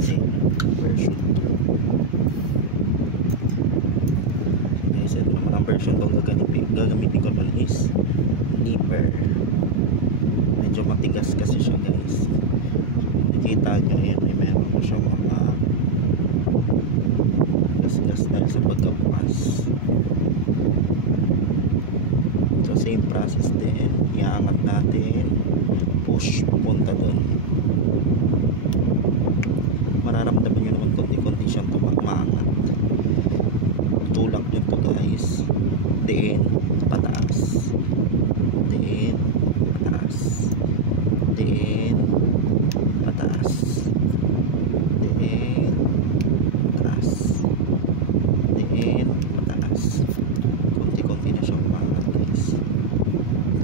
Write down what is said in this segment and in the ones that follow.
klase version 2. Guys, ito naman ang version 2 gagamitin ko nun is nipper. Medyo matigas kasi siya guys. Nakita nyo yan, meron ko siyang mga gas dahil sa pagkabukas. So same process din, iaangat natin, push papunta dun. Mararamdaman nyo naman konti-konti siyang maangat. Tulak nyo to guys, diin pataas, diin pataas, diin pataas, diin pataas, diin pataas. Konti-konti na siyang maangat guys.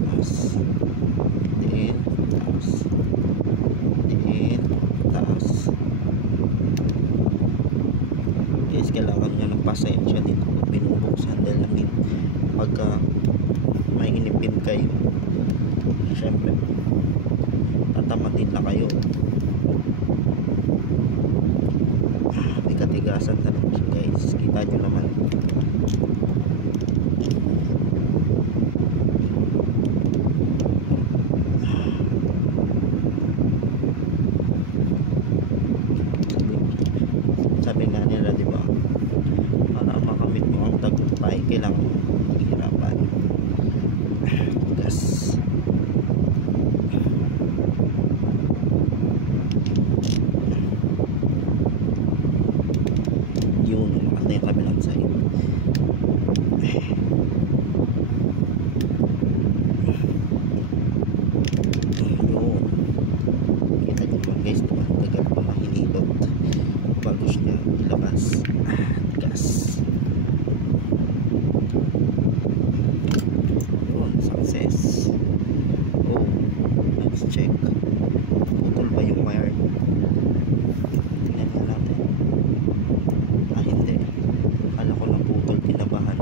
Taas, diin taas, diin taas. Guys, kailangan nyo ng pasensya dito pag binubuksan dahil pagka may inipin kayo, syempre tatamatin na kayo. May katigasan talaga siya guys, kita nyo naman. Sabi nga nila, di ba, para makamit mo ang tagumpay kailangan maghirapan. Gas. Yun, makata yung kabilang side. Yun. Kita nyo naman guys, diba? Tagal pa mahinilot bago siya ilabas. Gas. Yun, success. Oh, let's check. Putol ba yung wire? Tingnan nga natin. Hindi. Akala ko lang putol, tinabahan.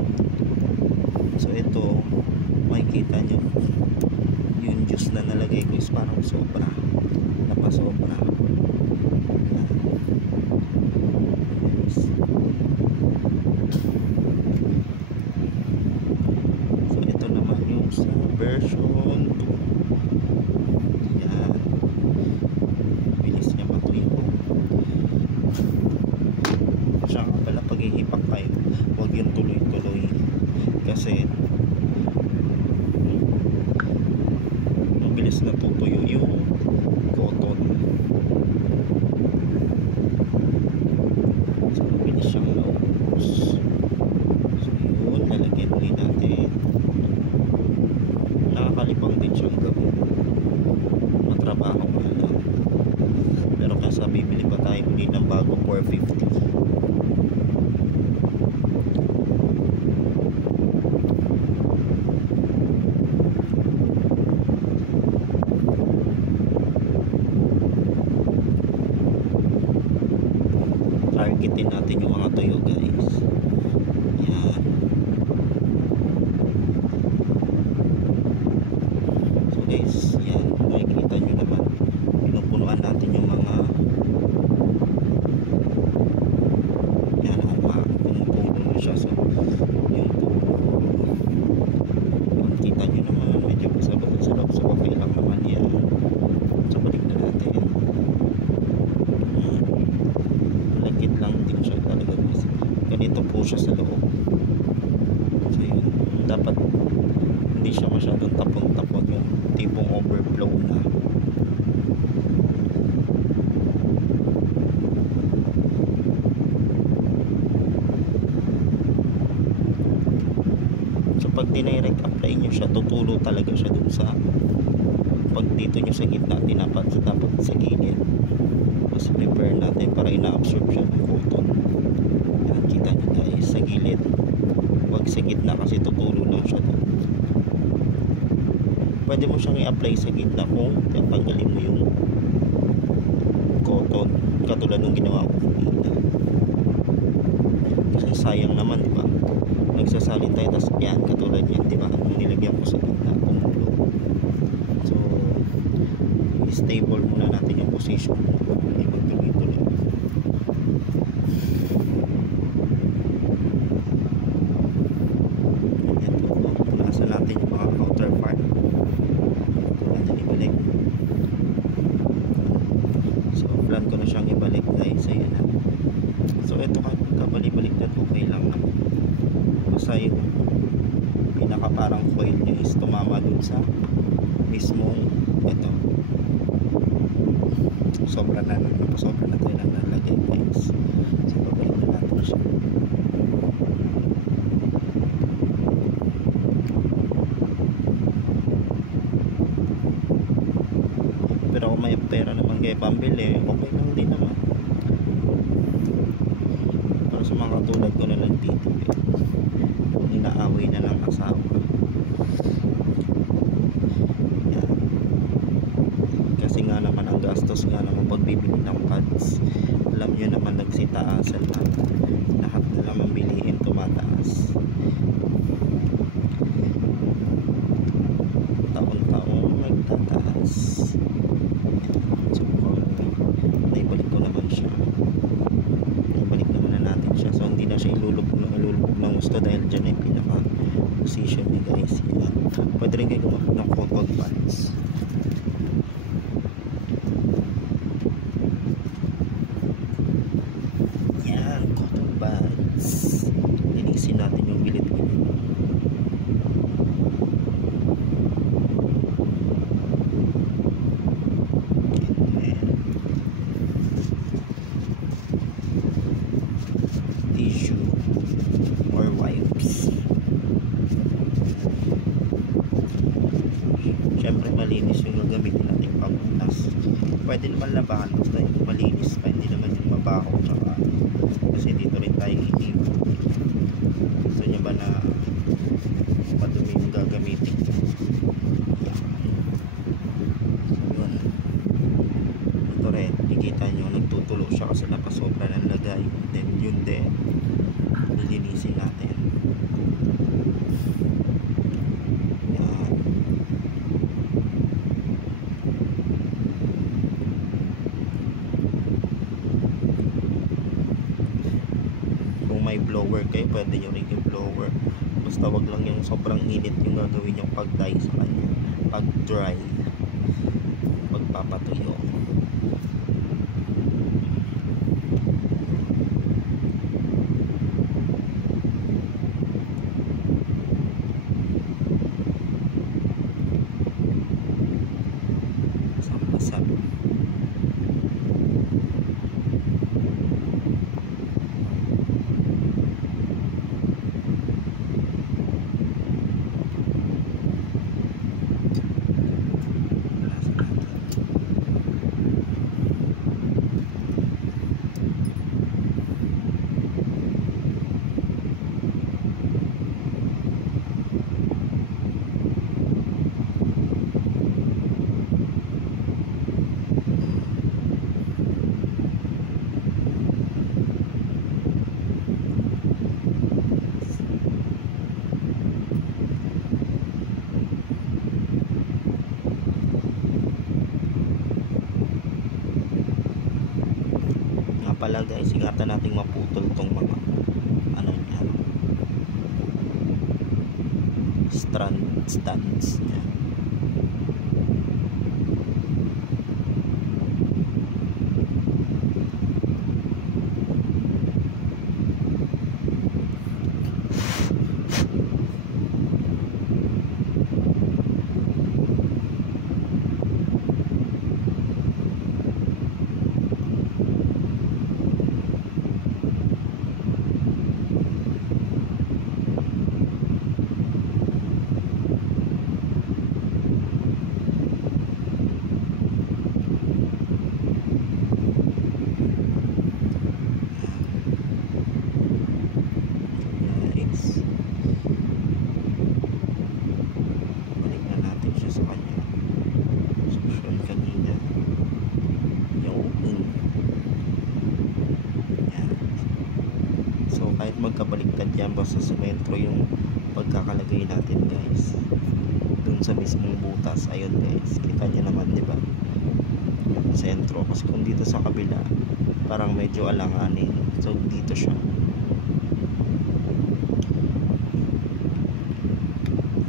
So ito, makikita nyo yung juice na nalagay ko is parang sobra, napasobra. So ito naman yung sa version 2. Yan, bilis niya matuyo. Siya nga pala, pag-ihipak kayo, huwag yung tuloy-tuloy kasi mabilis na tutuyo yung cotton. So mabilis siyang naubos. So yun, lalagyan ulit natin. Nakakalipang din siyang gawin, matrabaho nga lang, pero kasa bibili pa tayo ulit ng bago 450. Targetin natin yung mga tuyo guys. Yan. So guys, yan, makikita nyo naman pinupunuan natin yung mga yan, pumupuno na siya. So yung kita nyo naman medyo masarap so okay lang naman yan. So balik na natin. Lagit lang din siya talaga guys. Ganito po siya sa loob. So yun, dapat hindi siya masyadong tapon-tapon, yung tipong overflow na. So pag dinirect apply nyo siya, tutulo talaga siya dun sa pag dito nyo sa gitna, tinapat sa tapos sa gilid. Mas prepare natin para ina-absorb siya ng cotton. Yan, kita nyo guys, sa gilid, wag sa gitna kasi tutulo lang siya dun. Pwede mo siyang i-apply sa gitna kung tatanggalin mo yung cotton, katulad nung ginawa ko kanina. Kasi sayang naman, di ba? Nagsasalin tayo, tas yan, katulad yan, di ba? Nung nilagyan ko sa gitna, kumulo. So stable muna natin yung position, hindi magtuloy-tuloy. Sinisimulan ko na siyang ibalik guys. Ayan na. So ito kahit magkabalik-baliktad okay lang naman. Basta yung pinaka parang coil niya is tumama dun sa mismong ito. Sobra na tayo na nalagay guys. So babalik na natin siya. Pero kung may pera naman kayo pambili, okay lang din naman. Para sa mga katulad ko na nagtitipid, inaaway na ng asawa. Yan. Kasi nga naman ang gastos nga naman pagbibili ng pads, alam nyo naman nagsitaasan na lahat na naman bilihin tumataas. Taon-taon nagtataas. So naibalik ko naman siya, naibalik naman na natin siya. So hindi na siya ilulubog ng gusto dahil dyan ay pinaka position niya guys. Yan. Pwede rin kayo gumamit ng cotton pads. Yan, cotton pads. Linisin natin yung gilid-gilid. Tissue or wipes. Siyempre malinis yung gagamitin natin pampunas. Pwede naman labahan basta yung malinis pa, hindi naman yung mabaho. Tsaka, kasi dito rin tayo iiwan. Gusto nyo ba na madumi yung gagamitin? Yan. Yun. Ito rin, nakikita nyo nagtutulo siya kasi napasobra ng lagay. Then yun din, nilinisin natin. Yan. Kung may blower kayo, pwede nyo rin yung blower. Basta wag lang yung sobrang init yung gagawin yung pag-dye sa kanya. Pag-dry, pagpapatuyo. Basag. Pala guys, ingatan nating maputol tong mga ano niya, stands niya. Magkabaliktad yan, basta simetro yung pagkakalagay natin guys dun sa mismong butas. Ayun guys, kita nyo naman diba, sentro. Kasi kung dito sa kabila parang medyo alanganin, so dito siya.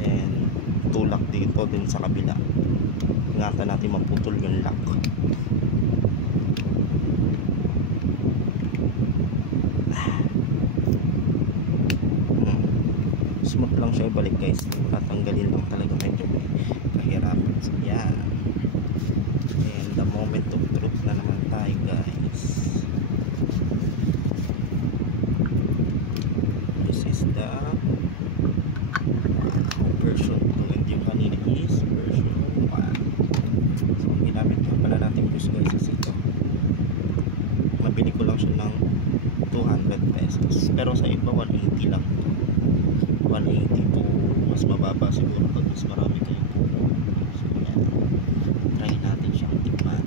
And tulak dito din sa kabila. Ingatan natin maputol yung lock. smooth lang siya ibalik guys, tatanggalin lang talaga medyo kahirapan. So yan, and the moment of truth na naman tayo guys. This is the version 2 and yung kanina is version 1. So ang ginamit pa pala natin guys is ito. Mabili ko lang siya ng 200 pesos, pero sa iba 180 lang. 180 to mas mababa siguro pag mas marami kayo po. So yan, try natin siyang tikman.